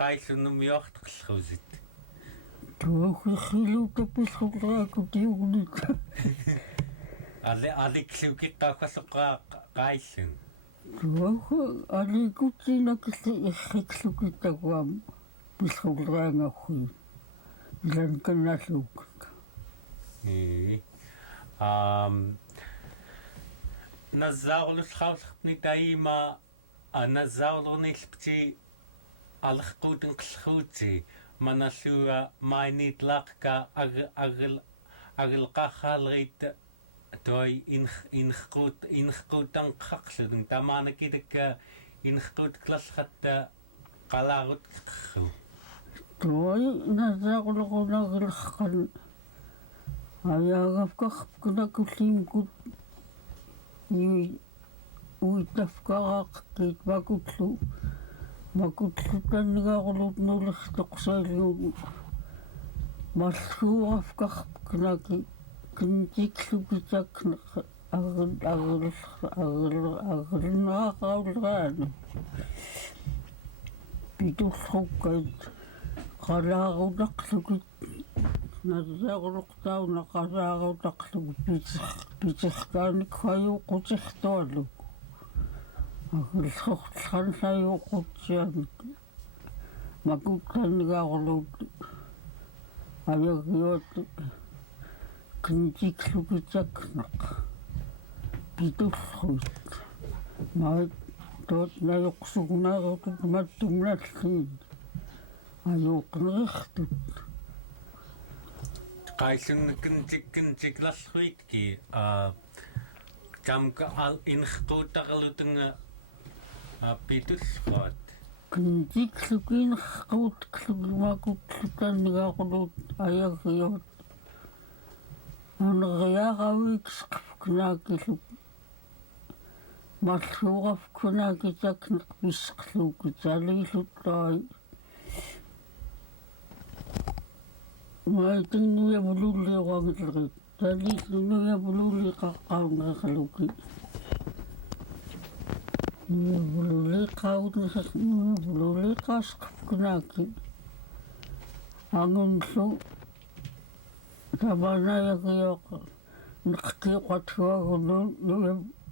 qaillunnumiortaqallruusit tuukhilluutappisqulraaku tiugunik aliklukiqqaaqalluqaa qaillun tuukhu alikutsinakilli irriklukitakuam pisqulraangagui ilan kannalluukak назаарлулхаулерпни таима назаарлернилпти алерқутен қиллруути маналлуга майнитлаақка агилқарраалерит той инхқутанқақлун тамаанакилакка инхқут клаллратта қалаарут қерру той назаарлерунагилеққан аяагавкарпкунакуллимкут uitafkaraqqit makutlu tannigaarlut nulertoqsaillugu malluurafkarpkunaki kintiklukitsakne agilnaaqaulraani pitullukkait qalaarunaqlukit назаарлуқтауна qalaarunaqlukit питеркааник хаюуқутертуалу агилхорлханлаюуқутсиамик макуттаннигаарлуут аягиот кинтиклукитсакнақ питуллуит маа тот наёқсугунаарутут маттумналлиин аюуқнерертут qaillunnikintiklallruitki tamka inhquutaqalutanga pitullruat кинтиклукинерқутклугмакутлутаннигаақулут аягиот анериааравиксқфкнаакилу маллуурафкунаакитакнеқ писқлуукиталииллуттаи маитиннуя булуллиоруагилерит талиллунуя булуллиқаққаунеқалуки булуллиқаутнисас булуллиқаасқфкунааки ангунлу табанаягиоқа неққиоқатсуагунун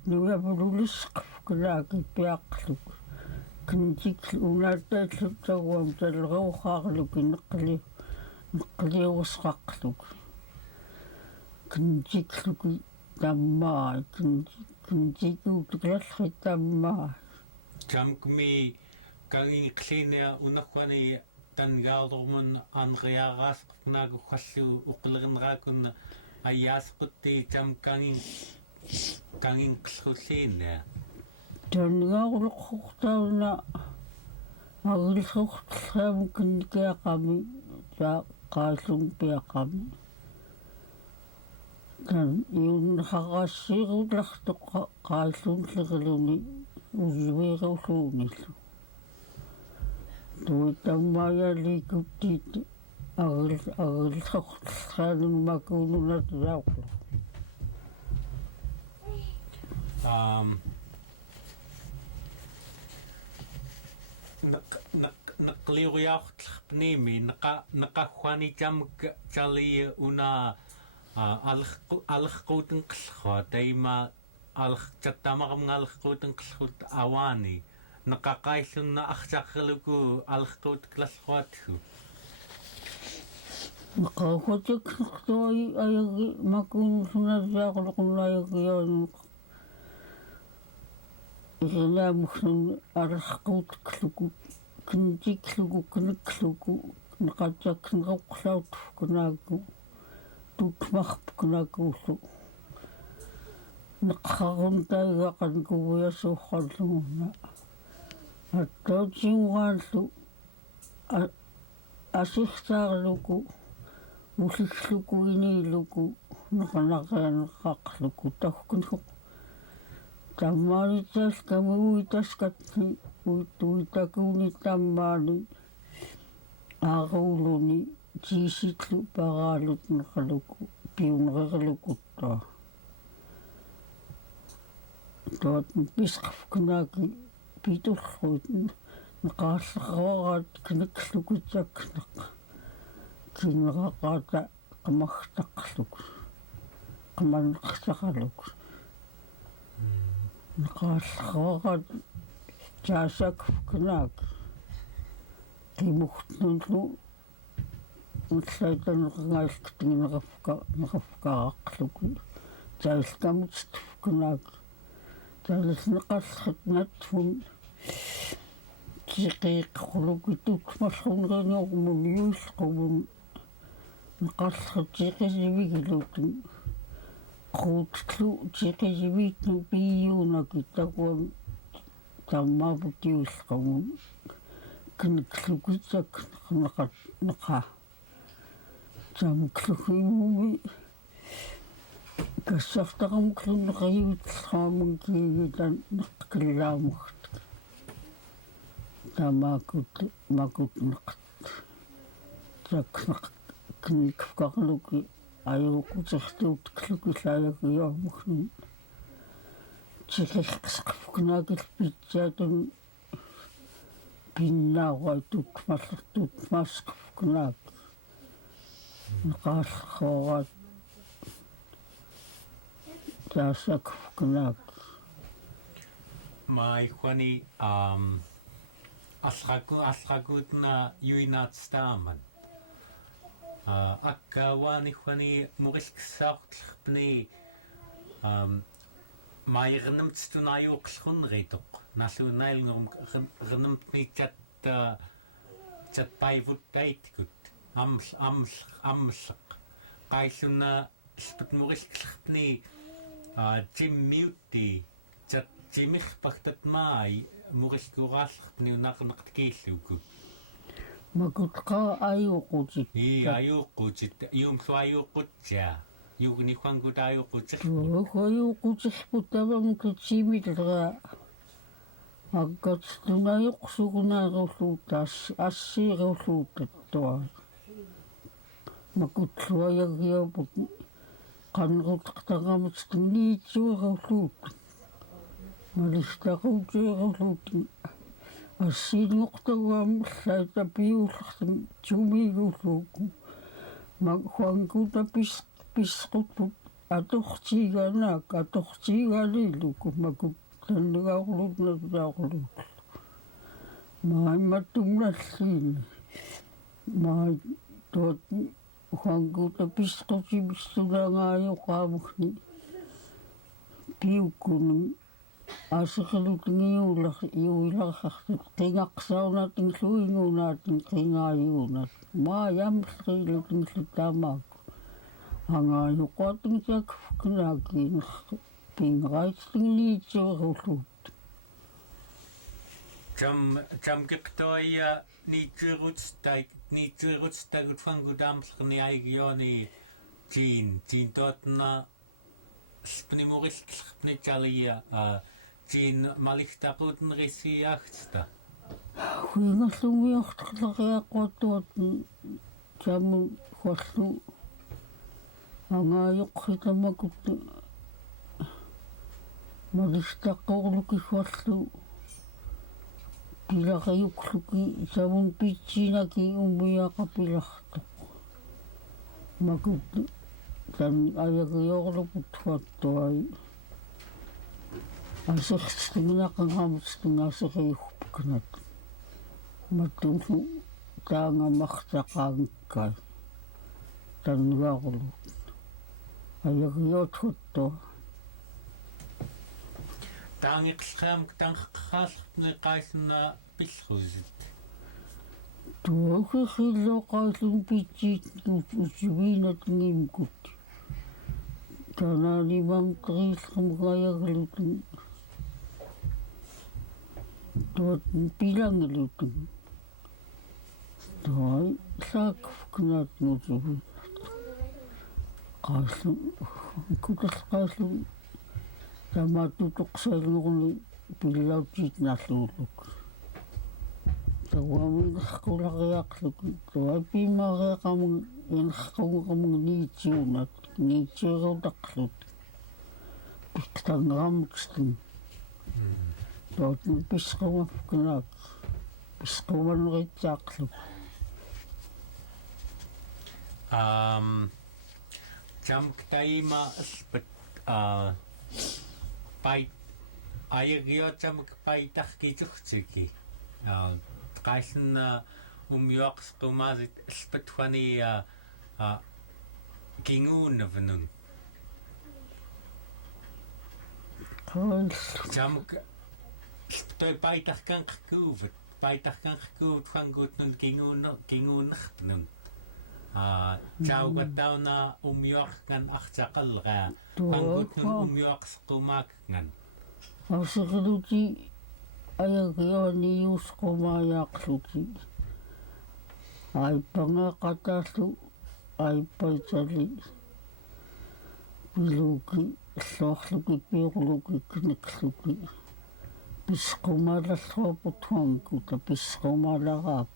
нуя булуллисқфкунааки пиақлук кинтикл унааттааллуттагуам талеруухаарлуки неққили неққилиуусқақлук кинтиклуки таммаа кинтикуутиклаллри таммаа тамкми кангиклиниа унархвани тангаалдормун анриараасқнаагу халлу уқилернераакунна аяасқутти тамкангин қиллуллиинна тангаарлоққортауна агилсоқтлааму кинникиақами та qaallum piaqami tan iunnerharassiiruullartoq qaallumlerluni usuiruulluunillu tuitammaayaliikuttiit agilsortleraanummakuununatulaaqlu neqliuriaortlerpniimi neqahhuanitamuk charli una alerquutenqillrua taima tattamarmngaalerquutenqillrut awaani neqaqaillunna arsaarreluku alerquuteklalluathu neqauqatiklertuai ayagi makuunsunasiaqloqunnaayagioonu илаамухнун алерқуутклуку кинтиклуку киниклуку неқатсакнеруқлаутфкунаагу тукмарпкунаагууллу неқхарун тайгақанкувиасуухқарлугуна аттаутиугааллу асихсаарлуку улиллуку инилуку неқанақианеққарлуку тахкунху таммаалитсаас камуитаскатни уитуитакууни таммаали ааруулуни тииситлу параалут неқалуку пиунерерлукуттаа тоот писқарфкунааки питуллруит naqaallaqarat kniklukitsaknaq kinneraqaata qamagtaqluk qamanneqsaqaluk naqaallaqarat jaasak knaak qimugtnullu naqafkaaqluk jaailkamut knaak jaailneqallhatnatfun tiqiiqqulukitutmallunerniormun yuulqumun neqallatiqisivigilutun quutlu tiqisiviitnu piiyuunaki takuan tammaaputiulqamun kniklukitsak neqa tamklugimumi kassartaqamuklu neqayuutlaamun kiigitan neqqillaamugt tamakut neqat takneq knikfaqluki ayuuqutertuut klukillaayagiormugnu tiqillqisqafknaakil pitsaatun pinnaaruaituutmallertuut maasqafknaak neqaallaqarat taasakfknaak Maikuani аллакуутна юинаатстааман аккааваанихвани мурилксаартэрпни маайернэмтстунаюоқлхуннеритоқ наллуунаилнгерум ренэмтниитсат чаттайвуттаиткут аммлеқ қаиллуна спутмурилклерпни жиммиутти чат жимирпактатмаи мурилкурааллерпни унақнеқтикииллуку макутқа аюуқутит аюуқутит юумлуаюуқутсаа югнихвангутааюуқутер аюуқутирпут тавамукатсимилера аккатстунаюқсугунааруllуутаас ассиируllуутаттуа макутлуаягиапут qanrutaqtaqamatstuниитсуеруллуут малистақутиеруллуут ассиингоқтагуаммерлаата пиууллартам тумигууллууку макхуангута писқутпут атортиганаак атортигаалииллуку макут таннугаарлут натаарлут маимматтумналлиини маа тот хуангута писқутимиссулаагааюқаамухни пиуккунум асекалутингиуллар юилархартут қингақсаунатин луингунаатин қингааюунат маа ямлрилутинглутаамаак ангааюқатин сакфкнааки пинграитсингниитсуеруллут Jamgektoia niitsuerutstagут fangutaamllerni aigiooni Jean totna spnimurillklerpni talia Jean malichtaqutnerissiaagtsta хуингаллугиортерлериаққуаттуат таму хуаллу ангаайоққитамакутту малистаққорлуки хуаллу пилақаюклуки савун питсинаки умбиақапиларта макут тан аягиорлупут фаттуай асерстигнақангамстунгаасериухпкнат маттунсу таангамартақаангкай таннуаарлу аягиотхутто таангиқлхаамк таангеққааллерпни қааллуна пиллруусит туохихиллоқааллун питсиит усивиинатнгимкут танаалимантерииллермугаягалутун туат пилангилутун той саакфкнаатнутугу qaallun kutalqaallun tamaatutoqsaalungurni pillautiit naalluulluk tawaaminaqulariaqluk tuapiimaareaqamun inerqungeqamun niitsiunat niitsiuruutaqlut piqtangeramutstun tuatun pisqumafkunaak писқуманеритсаақлук Jamk taima alpat pai ayagio jamk pai tahkituxtiki qaisna umyoqs qumasit alpat fani kinguunavnun jamk toi pai tahkanqkuuvat fangutnun kinguunerpnun Chaugatawna umyorkan aktsakalga pangutnun umyorsqumaakngan асеқлути аягиани юусқумаяақлути айпангаақатааллу айппайтали пилуки иллоорлуки пиурлуки кинеклуки писқумалаллуапутуангута писқумалараап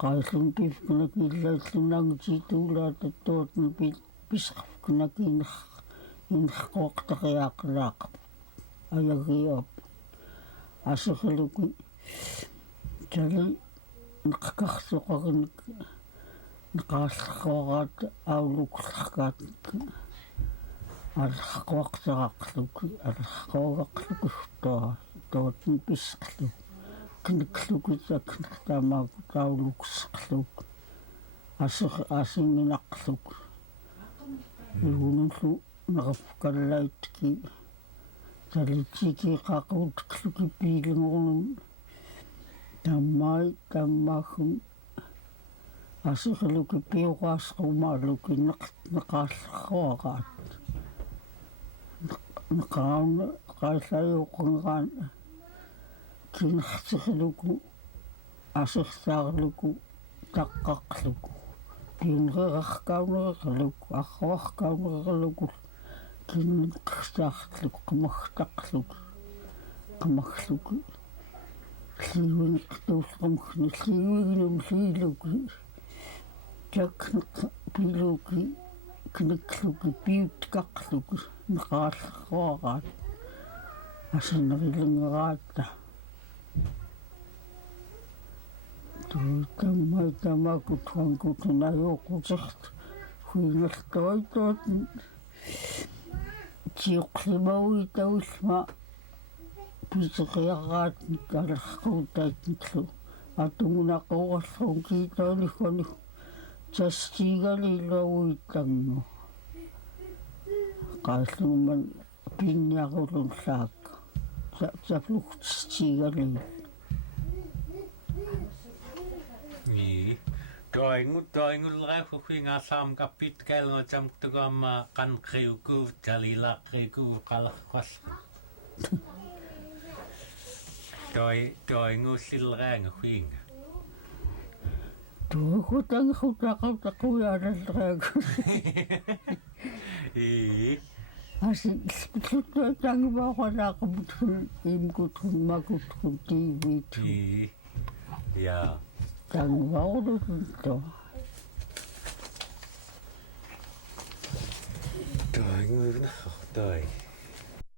qailun pifkunakillaatlunangti tuulaatattуутна писқарфкунакинер инерқоқтариаақлаақ аягиап асеқлуки тали неққарсоқарник неқааллерхоораат аулукларкаатник аллаққуартеқарлуки аллаққоогақлукуфтаа тоотн писқлу кинеклукитсакнер таамаак таулуксеқлук асингинақлук юунуллу неқарфкаллаитки талитсики қақуутклуки пилингорнун таммахум асиқлуки пиуқаасқумаалуки неқааллерхоораат неқаауна қааллаюоқангаан кинерсерлуку асерсаарлуку таққақлуку пинерераркаунерерлуку арруаркаунерерлуку киннеқсаарлуку қамагтақлуку қамаглуку сливинеқтуусқамхни сливигилум силуки такнеқ пилуки кинеклуки пиуттаққлуку неқааллерруараат асинерилингераатта тамакут фангутунайоқутерт хуинертоитоот тиоқлимауи таулма писеқиараат алерқутаитниклу атугунақораллуун китоонихони тастигалилауиттангу qaallumman pinniarulunlaak safluqtistигали Toingulraafuingaassaam kappitkailnga tamtugaamma qanqriukuut talilaaqriukuu qalarqall toinguullilraanga huinga туухутангхутақартақуяалаллерааку аси тангибаақалаақамутхун имкутхун макутхун тивитху я тангваорусунто toingulnartor toi